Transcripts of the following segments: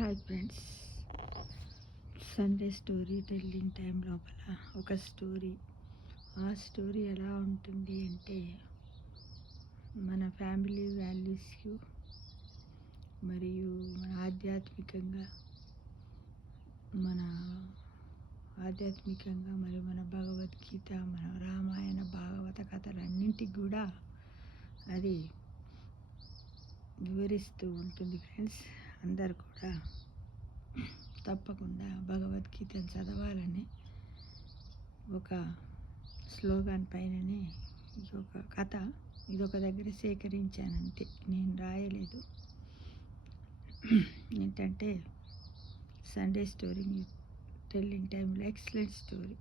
Hi friends, Sunday story telling time లోపల ఒక story. ఆ స్టోరీ ఎలా ఉంటుంది అంటే, మన ఫ్యామిలీ వాల్యూస్కి మరియు మన మన ఆధ్యాత్మికంగా మరియు మన భగవద్గీత, మన రామాయణ భాగవత కథలన్నింటికి కూడా అది వివరిస్తూ ఉంటుంది. ఫ్రెండ్స్, అందరు కూడా తప్పకుండా భగవద్గీతను చదవాలని ఒక స్లోగాన్ పైననే ఇదొక కథ, ఇదొక దగ్గర సేకరించాను అంతే, నేను రాయలేదు. ఏంటంటే సండే స్టోరీ టెల్లింగ్ టైంలో ఎక్సలెంట్ స్టోరీ.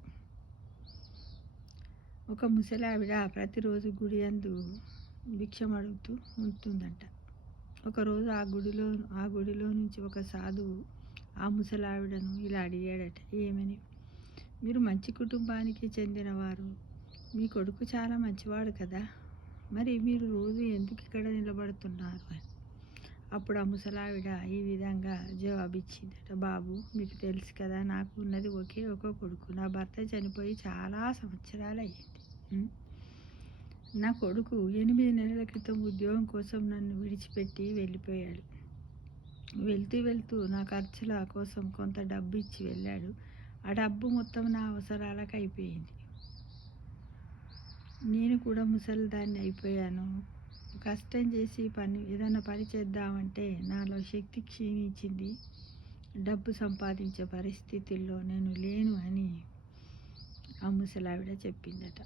ఒక ముసలావిడ ప్రతిరోజు గుడి అందు భిక్షం అడుగుతూ ఉంటుందంట. ఒకరోజు ఆ గుడిలో నుంచి ఒక సాధువు ఆ ముసలావిడను ఇలా అడిగాడట, ఏమని? మీరు మంచి కుటుంబానికి చెందినవారు, మీ కొడుకు చాలా మంచివాడు కదా, మరి మీరు రోజు ఎందుకు ఇక్కడ నిలబడుతున్నారు అని. అప్పుడు ఆ ముసలావిడ ఈ విధంగా జవాబిచ్చిందట, బాబు, మీకు తెలుసు కదా, నాకు ఉన్నది ఒకే ఒక కొడుకు. నా భర్త చనిపోయి చాలా సంవత్సరాలు అయ్యింది. నా కొడుకు 8 నెలల క్రితం ఉద్యోగం కోసం నన్ను విడిచిపెట్టి వెళ్ళిపోయాడు. వెళ్తూ నా ఖర్చుల కోసం కొంత డబ్బు ఇచ్చి వెళ్ళాడు. ఆ డబ్బు మొత్తం నా అవసరాలకు అయిపోయింది. నేను కూడా ముసలిదాన్ని అయిపోయాను. కష్టం చేసి ఏదైనా పని చేద్దామంటే నాలో శక్తి క్షీణించింది. డబ్బు సంపాదించే పరిస్థితుల్లో నేను లేను అని ఆ ముసలావిడ చెప్పిందట.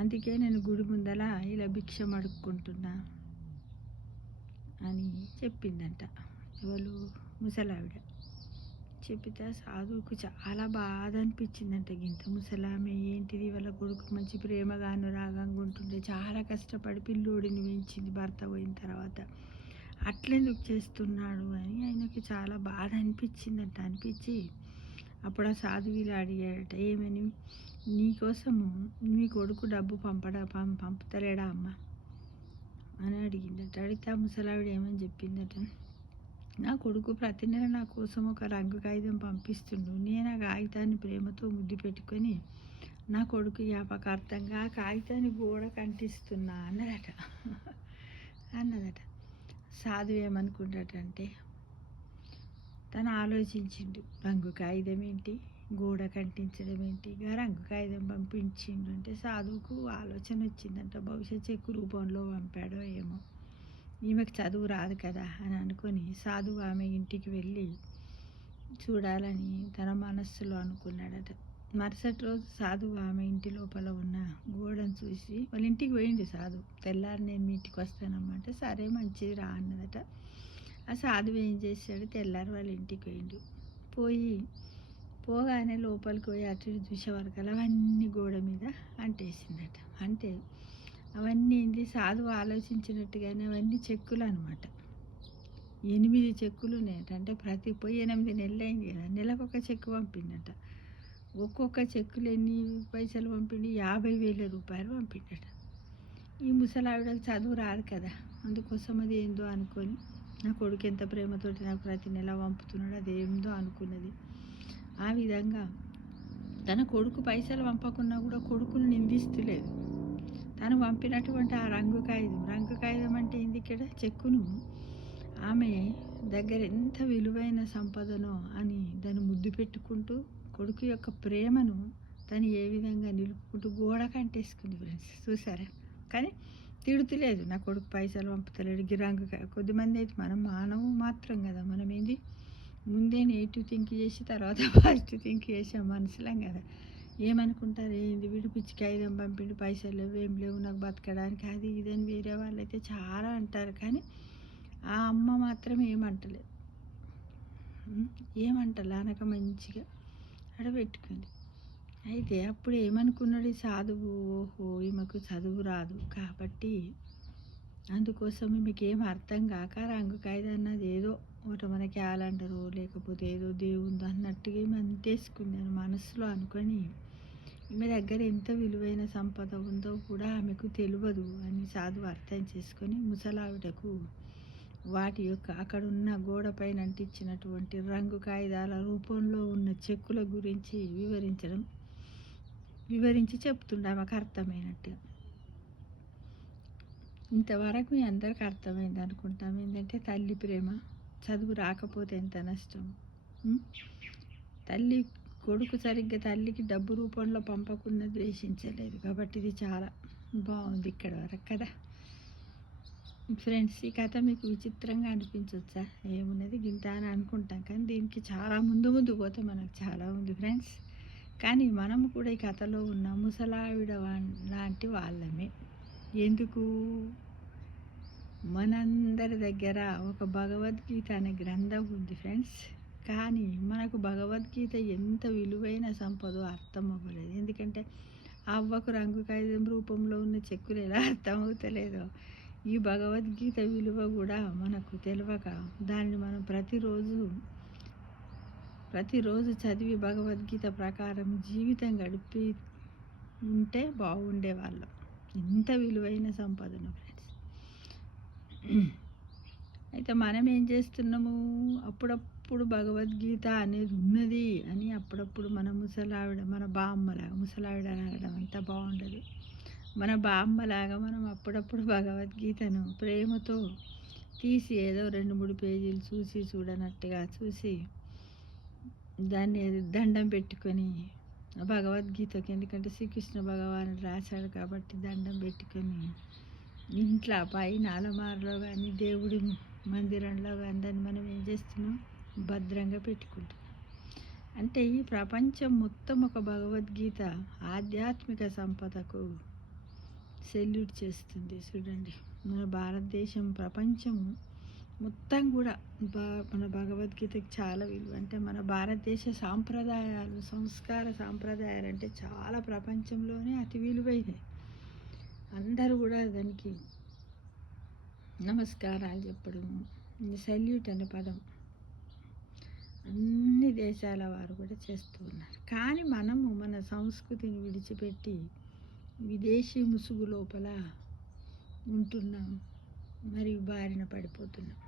అందుకే నేను గుడి ముందల ఇలా భిక్షం అడుక్కుంటున్నా అని చెప్పిందంట. ఎవరు? ముసలావిడ. చెప్పితే సాధువుకు చాలా బాధ అనిపించిందంట. ఇంత ముసలామె ఏంటిది, వాళ్ళ కొడుకు మంచి ప్రేమగా అనురాగంగా ఉంటుండే, చాలా కష్టపడి పిల్లోడిని పెంచింది భర్త పోయిన తర్వాత, అట్లెందుకు చేస్తున్నాడు అని ఆయనకి చాలా బాధ అనిపించిందంట. అనిపించి అప్పుడు ఆ సాధువు ఇలా అడిగాడట, ఏమని? నీకోసము మీ కొడుకు డబ్బు పంపుతలేడా అమ్మ అని అడిగిందట. అడిగితే ఆ ముసలావిడ ఏమని చెప్పిందట, నా కొడుకు ప్రతి నెల నా కోసం ఒక రంగు కాగితం పంపిస్తుండు. నేను ఆ కాగితాన్ని ప్రేమతో ముద్దు పెట్టుకొని నా కొడుకు జ్ఞాపకార్థంగా ఆ కాగితాన్ని గోడకు అంటిస్తున్నా అన్నదట. సాధువు ఏమనుకుంటాడంటే, తను ఆలోచించిండు, రంగు కాగితం ఏంటి, గోడ కంటించడం ఏంటి, రంగు కాగితం పంపించిండు అంటే సాధువుకు ఆలోచన వచ్చిందంట, బహుశా చెక్కు రూపంలో పంపాడో ఏమో, ఈమెకు చదువు రాదు కదా అని అనుకొని సాధువు ఆమె ఇంటికి వెళ్ళి చూడాలని తన మనస్సులో అనుకున్నాడట. మరుసటి రోజు సాధువు ఆమె ఇంటి లోపల ఉన్న గోడను చూసి వాళ్ళ ఇంటికి పోయిండు సాధువు. తెల్లారి నేను మీ ఇంటికి వస్తానమ్మంటే సరే మంచిది రా అన్నదట. ఆ సాధువు ఏం చేశాడు, తెల్లారి వాళ్ళ ఇంటికి పోయిండు. పోగానే లోపలికి పోయి అటు చూసే వరకు అవన్నీ గోడ మీద అంటేసిందట. అంటే అవన్నీ ఏంటి, సాధువు ఆలోచించినట్టుగానే అవన్నీ చెక్కులు అనమాట. 8 చెక్కులు ఉన్నాయట. అంటే ప్రతి 8 నెలలు అయింది కదా, నెలకొక చెక్కు పంపిందట. ఒక్కొక్క చెక్కులు ఎన్ని పైసలు పంపిండి, 50,000 రూపాయలు పంపిండట. ఈ ముసలావిడకు చదువు రాదు కదా, అందుకోసం అది ఏందో అనుకొని, నా కొడుకు ఎంత ప్రేమతోటి నాకు ప్రతి నెల పంపుతున్నాడు, అదేందో అనుకున్నది. ఆ విధంగా తన కొడుకు పైసలు పంపకున్నా కూడా కొడుకును నిందిస్తలేదు. తను పంపినటువంటి ఆ రంగు కాగితం అంటే ఏంది, ఇక్కడ చెక్కును ఆమె దగ్గర ఎంత విలువైన సంపదనో అని దాన్ని ముద్దు పెట్టుకుంటూ కొడుకు యొక్క ప్రేమను తను ఏ విధంగా నిలుపుకుంటూ గోడ కంటేసుకుంది. ఫ్రెండ్స్, చూసారా? కానీ తిడుతులేదు, నా కొడుకు పైసలు పంపుతలేడు గిరాంగు. కొద్దిమంది అయితే మనం మానవు మాత్రం కదా, మనం ఏంది ముందే నెగిటివ్ థింక్ చేసి తర్వాత పాజిటివ్ థింక్ చేసే మనుషులం కదా. ఏమనుకుంటారు, ఏంది వీడు పిచ్చి కాగితం పంపిండు, పైసలు లేవు, ఏం లేవు నాకు బతకడానికి, అది ఇదని వేరే వాళ్ళైతే చాలా అంటారు. కానీ ఆ అమ్మ మాత్రం ఏమంటలే అనక మంచిగా అడబెట్టుకుంది. అయితే అప్పుడు ఏమనుకున్నాడు ఈ సాధువు, ఓహో ఈమెకు చదువు రాదు కాబట్టి అందుకోసం మీకు ఏం అర్థం కాక రంగు కాగితం అన్నది ఏదో ఒకటి మన క్యాలెండరు లేకపోతే ఏదో దేవుంది అన్నట్టుగా అంటేసుకుంది అని మనసులో అనుకొని ఈమె దగ్గర ఎంత విలువైన సంపద ఉందో కూడా ఆమెకు తెలియదు అని సాధువు అర్థం చేసుకొని ముసలావిడకు వాటి యొక్క అక్కడున్న గోడపైన అంటించినటువంటి రంగు కాగితాల రూపంలో ఉన్న చెక్కుల గురించి వివరించి చెప్తుండే ఆమెకు అర్థమైనట్టుగా. ఇంతవరకు మీ అందరికి అర్థమైంది అనుకుంటాం. ఏంటంటే తల్లి ప్రేమ, చదువు రాకపోతే ఎంత నష్టం. తల్లి కొడుకు సరిగ్గా తల్లికి డబ్బు రూపంలో పంపకుండా ద్వేషించలేదు కాబట్టి ఇది చాలా బాగుంది ఇక్కడ వరకు కదా ఫ్రెండ్స్. ఈ కథ మీకు విచిత్రంగా అనిపించవచ్చా? ఏమున్నది గింత అని అనుకుంటాం, కానీ దీనికి చాలా ముందు పోతే మనకు చాలా ఉంది ఫ్రెండ్స్. కానీ మనం కూడా ఈ కథలో ఉన్న ముసలావిడ లాంటి వాళ్ళమే. ఎందుకు? మనందరి దగ్గర ఒక భగవద్గీత అనే గ్రంథం ఉంది ఫ్రెండ్స్. కానీ మనకు భగవద్గీత ఎంత విలువైన సంపదో అర్థం అవ్వలేదు. ఎందుకంటే అవ్వకు రంగు కాగితం రూపంలో ఉన్న చెక్కులు ఎలా అర్థం అవుతలేదో, ఈ భగవద్గీత విలువ కూడా మనకు తెలియక దాన్ని మనం ప్రతిరోజు చదివి భగవద్గీత ప్రకారం జీవితం గడిపి ఉంటే బాగుండేవాళ్ళం. ఎంత విలువైన సంపదను ఫ్రెండ్స్. అయితే మనం ఏం చేస్తున్నాము? అప్పుడప్పుడు భగవద్గీత అనేది ఉన్నది అని అప్పుడప్పుడు మన ముసలావిడ అనడం అంతా బాగుండదు. మన బామ్మలాగా మనం అప్పుడప్పుడు భగవద్గీతను ప్రేమతో తీసి ఏదో 2-3 పేజీలు చూడనట్టుగా చూసి దాన్ని దండం పెట్టుకొని భగవద్గీతకి, ఎందుకంటే శ్రీకృష్ణ భగవానుడు రాశాడు కాబట్టి దండం పెట్టుకొని ఇంట్లో పైన అలమారలో కానీ దేవుడి మందిరంలో కానీ దాన్ని మనం ఏం చేస్తున్నాం? భద్రంగా పెట్టుకుంటున్నాం. అంటే ఈ ప్రపంచం మొత్తం ఒక భగవద్గీత ఆధ్యాత్మిక సంపదకు సెల్యూట్ చేస్తుంది. చూడండి, మన భారతదేశం ప్రపంచం మొత్తం కూడా మన భగవద్గీతకి చాలా విలువ. అంటే మన భారతదేశ సాంప్రదాయాలు, సాంప్రదాయాలు అంటే చాలా ప్రపంచంలోనే అతి విలువైనవి. అందరూ కూడా దానికి నమస్కారాలు చెప్పడం, సెల్యూట్ అనే పదం అన్ని దేశాల వారు కూడా చేస్తూ ఉన్నారు. కానీ మనము మన సంస్కృతిని విడిచిపెట్టి విదేశీ ముసుగు లోపల ఉంటున్నాం, మరియు బారిన పడిపోతున్నాం.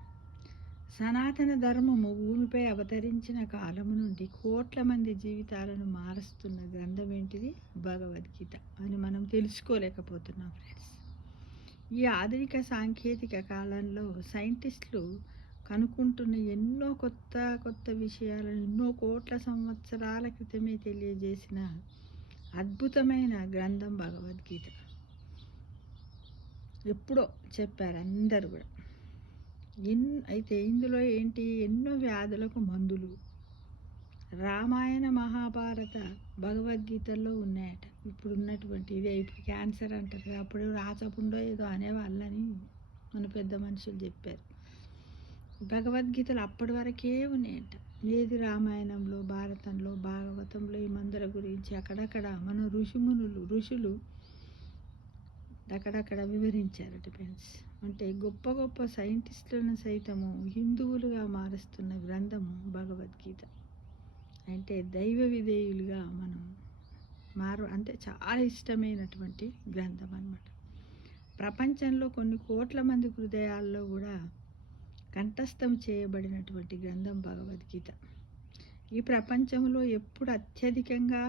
సనాతన ధర్మము భూమిపై అవతరించిన కాలము నుండి కోట్ల మంది జీవితాలను మారుస్తున్న గ్రంథం ఏంటిది? భగవద్గీత అని మనం తెలుసుకోలేకపోతున్నాం ఫ్రెండ్స్. ఈ ఆధునిక సాంకేతిక కాలంలో సైంటిస్టులు కనుక్కుంటున్న ఎన్నో కొత్త విషయాలను ఎన్నో కోట్ల సంవత్సరాల క్రితమే తెలియజేసిన అద్భుతమైన గ్రంథం భగవద్గీత. ఎప్పుడో చెప్పారు అందరూ కూడా. అయితే ఇందులో ఏంటి? ఎన్నో వ్యాధులకు మందులు రామాయణ మహాభారత భగవద్గీతల్లో ఉన్నాయట. ఇప్పుడు ఉన్నటువంటి ఇదే ఇప్పుడు క్యాన్సర్ అంటారు, అప్పుడు రాచపుండో ఏదో అనేవాళ్ళని మన పెద్ద మనుషులు చెప్పారు. భగవద్గీతలు అప్పటి వరకే ఉన్నాయంట. ఏది రామాయణంలో, భారతంలో, భాగవతంలో ఈ మందుల గురించి అక్కడక్కడ మన ఋషులు అక్కడక్కడ వివరించారట ఫ్రెండ్స్. అంటే గొప్ప సైంటిస్టులను సైతము హిందువులుగా మారుస్తున్న గ్రంథము భగవద్గీత. అంటే దైవ విధేయులుగా మనం అంటే చాలా ఇష్టమైనటువంటి గ్రంథం అన్నమాట. ప్రపంచంలో కొన్ని కోట్ల మంది హృదయాల్లో కూడా కంఠస్థం చేయబడినటువంటి గ్రంథం భగవద్గీత. ఈ ప్రపంచంలో ఎప్పుడు అత్యధికంగా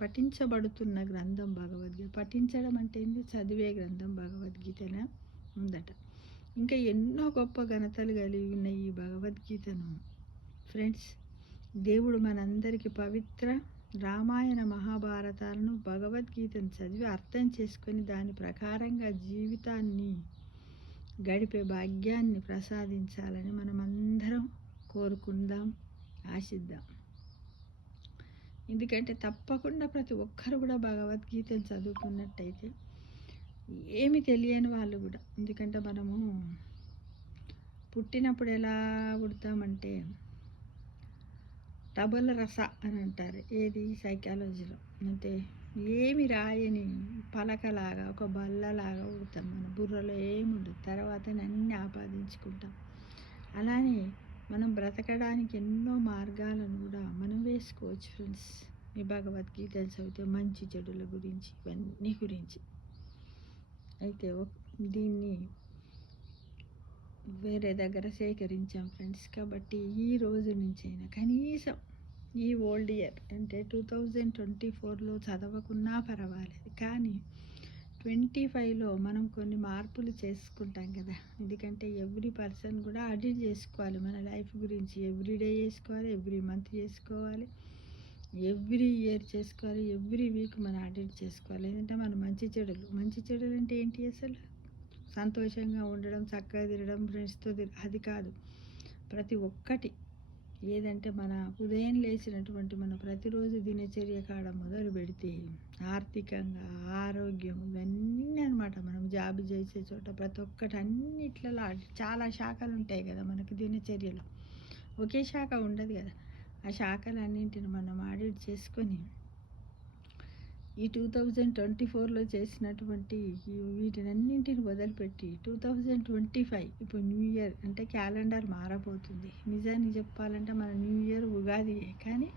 పఠించబడుతున్న గ్రంథం భగవద్గీత. పఠించడం అంటే ఏంటి? చదివే గ్రంథం భగవద్గీతనే ఉందట. ఇంకా ఎన్నో గొప్ప ఘనతలు కలిగి ఉన్న ఈ భగవద్గీతను ఫ్రెండ్స్, దేవుడు మనందరికీ పవిత్ర రామాయణ మహాభారతాలను భగవద్గీతను చదివి అర్థం చేసుకొని దాని ప్రకారంగా జీవితాన్ని గడిపే భాగ్యాన్ని ప్రసాదించాలని మనమందరం కోరుకుందాం, ఆశిద్దాం. ఎందుకంటే తప్పకుండా ప్రతి ఒక్కరు కూడా భగవద్గీతను చదువుకున్నట్టయితే ఏమి తెలియని వాళ్ళు కూడా, ఎందుకంటే మనము పుట్టినప్పుడు ఎలా పుడతామంటే టబల రస అని అంటారు, ఏది సైకాలజీలో. అంటే ఏమి రాయని పలకలాగా, ఒక బల్లలాగా పుడతాం. మన బుర్రలో ఏముండదు, తర్వాత అన్నీ ఆపాదించుకుంటాం. అలానే మనం బ్రతకడానికి ఎన్నో మార్గాలను కూడా మనం వేసుకోవచ్చు ఫ్రెండ్స్. ఈ భగవద్గీతను చదివితే మంచి చెడుల గురించి ఇవన్నీ గురించి. అయితే దీన్ని వేరే దగ్గర సేకరించాం ఫ్రెండ్స్. కాబట్టి ఈ రోజు నుంచైనా కనీసం ఈ ఓల్డ్ ఇయర్ అంటే 2024లో చదవకున్నా పర్వాలేదు, కానీ 25లో మనం కొన్ని మార్పులు చేసుకుంటాం కదా. ఎందుకంటే ఎవ్రీ పర్సన్ కూడా ఆడిట్ చేసుకోవాలి మన లైఫ్ గురించి. ఎవ్రీడే చేసుకోవాలి, ఎవ్రీ మంత్ చేసుకోవాలి, ఎవ్రీ ఇయర్ చేసుకోవాలి, ఎవ్రీ వీక్ మనం ఆడిట్ చేసుకోవాలి. ఎందుకంటే మన మంచి చెడులు అంటే ఏంటి అసలు? సంతోషంగా ఉండడం, చక్కగా తిరగడం, ఫ్రెండ్స్తో అది కాదు. ప్రతి ఒక్కటి ఏదంటే మన ఉదయం లేచినటువంటి మన ప్రతిరోజు దినచర్య కాడ మొదలు పెడితే ఆర్థికంగా, ఆరోగ్యం, ఇవన్నీ అనమాట. మనం జాబ్ చేసే చోట ప్రతి ఒక్కటి అన్నిట్లలో చాలా శాఖలు ఉంటాయి కదా మనకు దినచర్యలో. ఒకే శాఖ ఉండదు కదా. ఆ శాఖలన్నింటిని మనం ఆడిట్ చేసుకొని ఈ 2024లో చేసినటువంటి వీటినన్నింటిని వదిలిపెట్టి 2025 ఇప్పుడు న్యూ ఇయర్ అంటే క్యాలెండర్ మారబోతుంది. నిజాన్ని చెప్పాలంటే మన న్యూ ఇయర్ ఉగాదియే, కానీ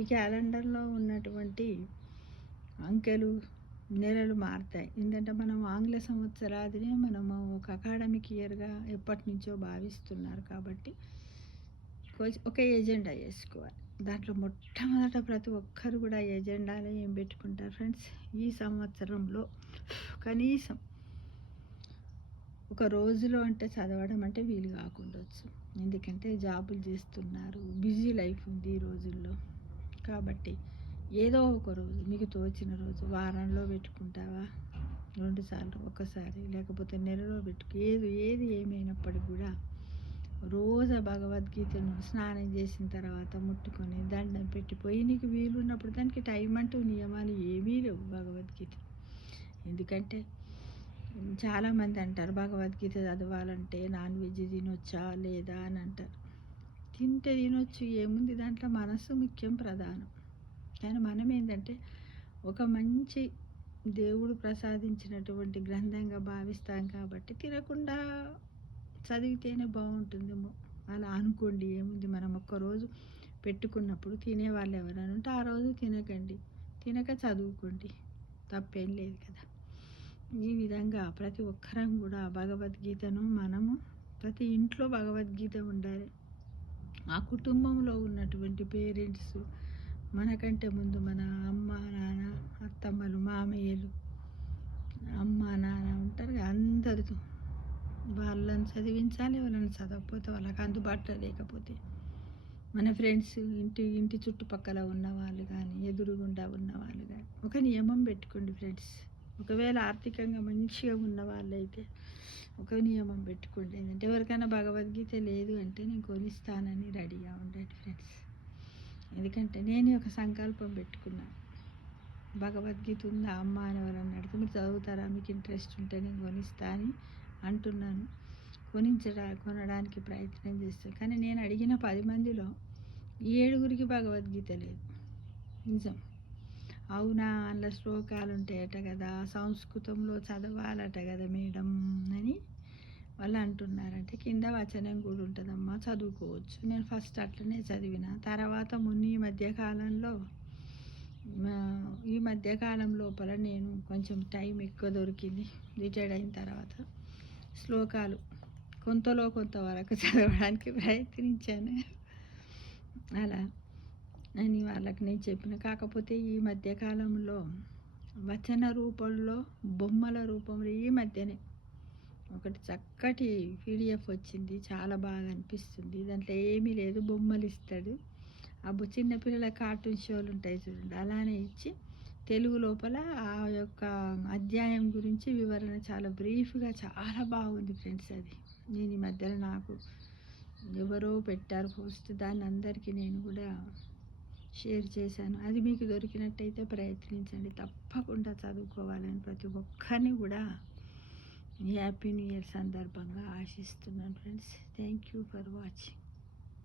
ఈ క్యాలెండర్లో ఉన్నటువంటి అంకెలు, నెలలు మారుతాయి. ఎందుకంటే మనం ఆంగ్ల సంవత్సరాదినే మనము ఒక అకాడమిక్ ఇయర్గా ఎప్పటి నుంచో భావిస్తున్నారు. కాబట్టి ఒక ఎజెండా చేసుకోవాలి. దాంట్లో మొట్టమొదట ప్రతి ఒక్కరు కూడా ఎజెండాలో ఏం పెట్టుకుంటారు ఫ్రెండ్స్? ఈ సంవత్సరంలో కనీసం ఒక రోజులో అంటే చదవడం అంటే వీలు కాకుండొచ్చు. ఎందుకంటే జాబులు చేస్తున్నారు, బిజీ లైఫ్ ఉంది ఈ రోజుల్లో. కాబట్టి ఏదో ఒక రోజు మీకు తోచిన రోజు వారంలో పెట్టుకుంటావా, 2 సార్లు, ఒకసారి, లేకపోతే నెలలో ఏది ఏమైనప్పటికీ కూడా రోజు భగవద్గీతను స్నానం చేసిన తర్వాత ముట్టుకొని దండం పెట్టిపోయి నీకు వీలున్నప్పుడు, దానికి టైం అంటూ నియమాలు ఏమీ లేవు భగవద్గీత. ఎందుకంటే చాలామంది అంటారు భగవద్గీత చదవాలంటే నాన్ వెజ్ తినొచ్చా లేదా అని అంటారు. తినొచ్చు, ఏముంది దాంట్లో, మనసు ముఖ్యం, ప్రధానం. కానీ మనం ఏంటంటే ఒక మంచి దేవుడు ప్రసాదించినటువంటి గ్రంథంగా భావిస్తాం కాబట్టి తినకుండా చదివితేనే బాగుంటుందేమో అలా అనుకోండి. ఏముంది, మనం ఒక్కరోజు పెట్టుకున్నప్పుడు తినేవాళ్ళు ఎవరైనా ఉంటే ఆ రోజు తినకండి, తినక చదువుకోండి, తప్పేం లేదు కదా. ఈ విధంగా ప్రతి ఒక్కరం కూడా భగవద్గీతను మనము ప్రతి ఇంట్లో భగవద్గీత ఉండాలి. ఆ కుటుంబంలో ఉన్నటువంటి పేరెంట్స్, మనకంటే ముందు మన అమ్మ నాన్న, అత్తమ్మలు, మామయ్యలు, అమ్మ నాన్న ఉంటారు, అందరితో వాళ్ళని చదివించాలి. వాళ్ళని చదవకపోతే, వాళ్ళకి అందుబాటులో లేకపోతే మన ఫ్రెండ్స్, ఇంటి చుట్టుపక్కల ఉన్నవాళ్ళు కానీ, ఎదురుగుండా ఉన్నవాళ్ళు కానీ ఒక నియమం పెట్టుకోండి ఫ్రెండ్స్. ఒకవేళ ఆర్థికంగా మంచిగా ఉన్న వాళ్ళైతే ఒక నియమం పెట్టుకోండి. ఏంటంటే ఎవరికైనా భగవద్గీత లేదు అంటే నేను కొనిస్తానని రెడీగా ఉండండి ఫ్రెండ్స్. ఎందుకంటే నేను ఒక సంకల్పం పెట్టుకున్నాను, భగవద్గీత ఉందా అమ్మ అని ఎవరన్నా అడిగితే మీరు చదువుతారా, మీకు ఇంట్రెస్ట్ ఉంటే నేను కొనిస్తా అని అంటున్నాను. కొనడానికి ప్రయత్నం చేస్తాను. కానీ నేను అడిగిన 10 మందిలో 7గురికి భగవద్గీత లేదు. నిజం. అవునా, అందులో శ్లోకాలు ఉంటాయట కదా, సంస్కృతంలో చదవాలట కదా మేడం అని వాళ్ళు అంటున్నారంటే కింద వచనం కూడా ఉంటుందమ్మా, చదువుకోవచ్చు. నేను ఫస్ట్ అట్లనే చదివిన. తర్వాత ఈ మధ్యకాలం లోపల నేను కొంచెం టైం ఎక్కువ దొరికింది రిటైర్డ్ అయిన తర్వాత, శ్లోకాలు కొంతవరకు చదవడానికి ప్రయత్నించాను. అలా అని వాళ్ళకి నేను చెప్పిన. కాకపోతే ఈ మధ్యకాలంలో వచన రూపంలో, బొమ్మల రూపంలో ఈ మధ్యనే ఒకటి చక్కటి పీడిఎఫ్ వచ్చింది, చాలా బాగా అనిపిస్తుంది. దాంట్లో ఏమీ లేదు, బొమ్మలు ఇస్తాడు. చిన్నపిల్లల కార్టూన్ షోలు ఉంటాయి చూడండి, అలానే ఇచ్చి తెలుగు లోపల ఆ యొక్క అధ్యాయం గురించి వివరణ చాలా బ్రీఫ్గా చాలా బాగుంది ఫ్రెండ్స్. అది నేను ఈ మధ్యలో నాకు ఎవరో పెట్టారు పోస్ట్, దాన్ని అందరికీ నేను కూడా షేర్ చేశాను. అది మీకు దొరికినట్టయితే ప్రయత్నించండి, తప్పకుండా చదువుకోవాలని ప్రతి ఒక్కరిని కూడా హ్యాపీ న్యూ ఇయర్ సందర్భంగా ఆశిస్తున్నాను friends. Thank you for watching.